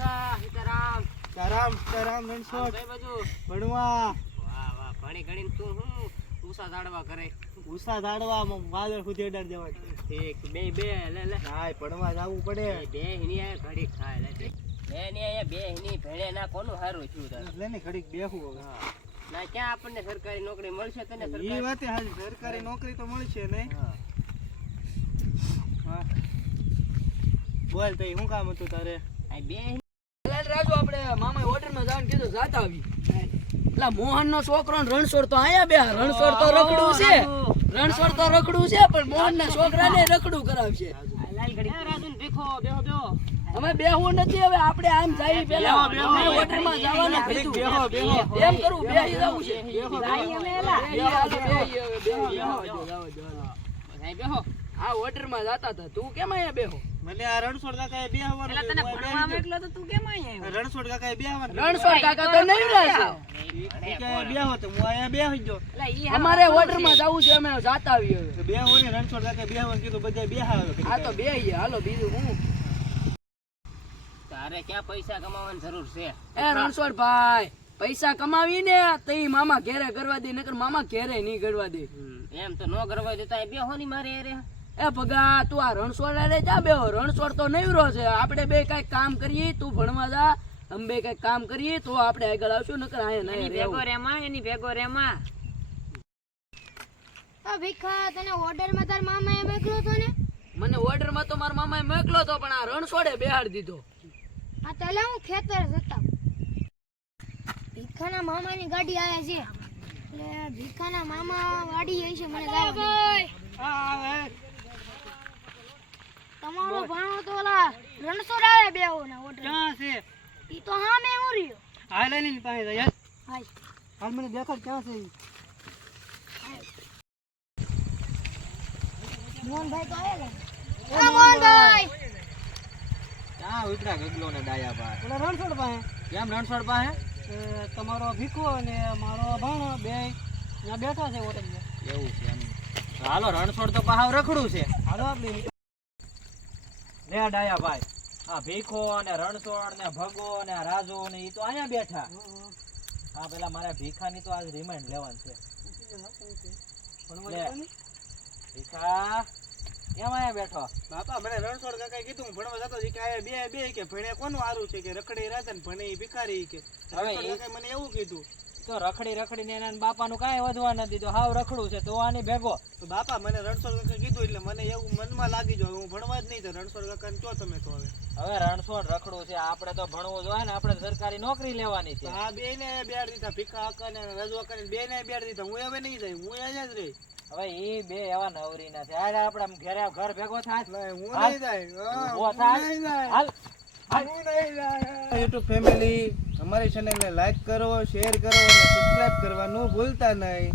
ભગા સીતારામ સીતારામ રણછોડ કઈ બાજુ ભણવા વાહ વાહ ભણી ગણીને તું હું ઉષા ઝાડવા કરે ઉષા ઝાડવા વાદળ સુધી અડાડ દેવા ઠીક બે લે લે હાય ભણવા જવું પડે બે હિની આ ઘડી ખાય લે બે ની આ બે હિની ભેળે ના કોનું હારું થયું તાર લે ને ઘડીક બેહું હવે ના ક્યાં આપણને સરકારી નોકરી મળશે તને ઈ સરકારી વાતે હાજી સરકારી નોકરી તો મળશે ને હા બોલ તઈ શું કામ હતું તારે આ બે રાજુ આપણે મામા હોટલ માં જવાનું કીધું જાતા આવી એટલે મોહન નો છોકરો રણછોડ તો આયા બે રણછોડ તો રખડું છે પણ મોહન ના છોકરા ને રખડું કરાવશે લાલ ઘડી રાજુ ને ભીખો બેહો અમે બેહવું નથી હવે આપણે આમ જઈ પેલા હોટલ માં જવાનું કીધું બેહો એમ કરું બેહી જવું છે બેહો આ હોટલ માં જાતા હતા તું કેમ અહીંયા બેહો મને આ રણછોડ કાકાએ બેહવાનું એટલે તને ભણવામાં એકલો તો તું કેમ અહીંયા રણછોડ કાકાએ બેહવાનું રણછોડ કાકા તો નહીં રહેશે ઈ કે બેહો તો હું અહીંયા બેહી ગયો એટલે ઈ અમારે હોટલ માં જવું છે અમે જાતા આવી હવે તો બેહો ને રણછોડ કાકાએ બેહવાનું કીધું બધા બેહાવે આ તો બેહીએ હાલો બીજું હું તારે ક્યાં પૈસા કમાવાની જરૂર છે એ રણછોડ ભાઈ પૈસા કમાવી ને તઈ મામા ઘેરે કરવા દે નકર મામા ઘેરે નહીં કરવા દે એમ તો નો કરવા દેતા બેહો ની મારે રે એ ભગા તું આ રણછોડ રે જા બેહો રણછોડ તો નવરો છે આપણે બે કઈક કામ કરીએ તું ભણવા જા અમે બે કઈક કામ કરીએ તો આપણે આગળ આવશું નકર આયા નહીં ભેગો રેમાં એની ભેગો રેમાં તો ભીખા તને ઓર્ડર માં તાર મામાએ મોકલ્યો તો ને મને ઓર્ડર માં તો મારા મામાએ મોકલ્યો તો પણ આ રણછોડે બેહાડી દીધો આ તલે હું ખેતર જતા ભીખાના મામાની ગાડી આયા છે એટલે ભીખાના મામા વાડી આવી છે મને ભાઈ તમારો ભાણો તો ઓલા રણછોડ આવે બેહો ના ઓર્ડર ક્યાં છે ઈ તો હા મે હું રહ્યો હાલ એની પાસે જાય હાય હાલ મને દેખાડ ક્યાં છે ઈ મોહનભાઈ તો આયા છે મોહનભાઈ ક્યાં ઉતરા ગગલો ને ડાયા પાસે ઓલા રણછોડ પાસે કેમ રણછોડ પાસે તમારો ભીખો અને મારો ભાણો બે ત્યાં બેઠા છે હોટલ એવું છે એમ હાલો રણછોડ તો પાહાવ રખડું છે હાલો આપણે લે ડાયા ભાઈ આ ભીખો ને રણછોડ ને ભગો ને રાજુ ને ઈ તો અહીંયા બેઠા હા પેલા મારા ભીખાની તો આજ રિમાન્ડ લેવાનું છે લે ભીખા કેમ આયા બેઠો બાપા મને રણછોડ કાકાએ કીધું હું ભણવા જતો કે આયા બે કે ભણે કોનું સારું છે કે રખડી રાતે ને ભણે ભિખારી કે હવે મને એવું કીધું તો રખડીને એના બાપાનું કાંઈ વધવા નથી તો હાવ રખડું છે તો આની ભેગો તો બાપા મને રણછોડ કાકા કીધું એટલે મને એવું મનમાં લાગી જાય હું ભણવા જ નહીં તો રણછોડ કાકાને કહો તમે તો હવે રણછોડ રખડું છે આપણે તો ભણવું જોઈએ ને આપણે સરકારી નોકરી લેવાની છે હા બે ને બેડ દીધા ભીખા કાકા ને રજુ કાકા બે ને બેડ દીધા હું હવે નહીં જાય હું અહીંયા જ રહી હવે ઈ બે એવા નવરી ના છે આજે આપણે ઘરે ઘર ભેગો થાય હું નહીં જાય YouTube ફેમિલી અમારી ચેનલને લાઈક કરો શેર કરો અને સબસ્ક્રાઇબ કરવાનું ભૂલતા નહીં.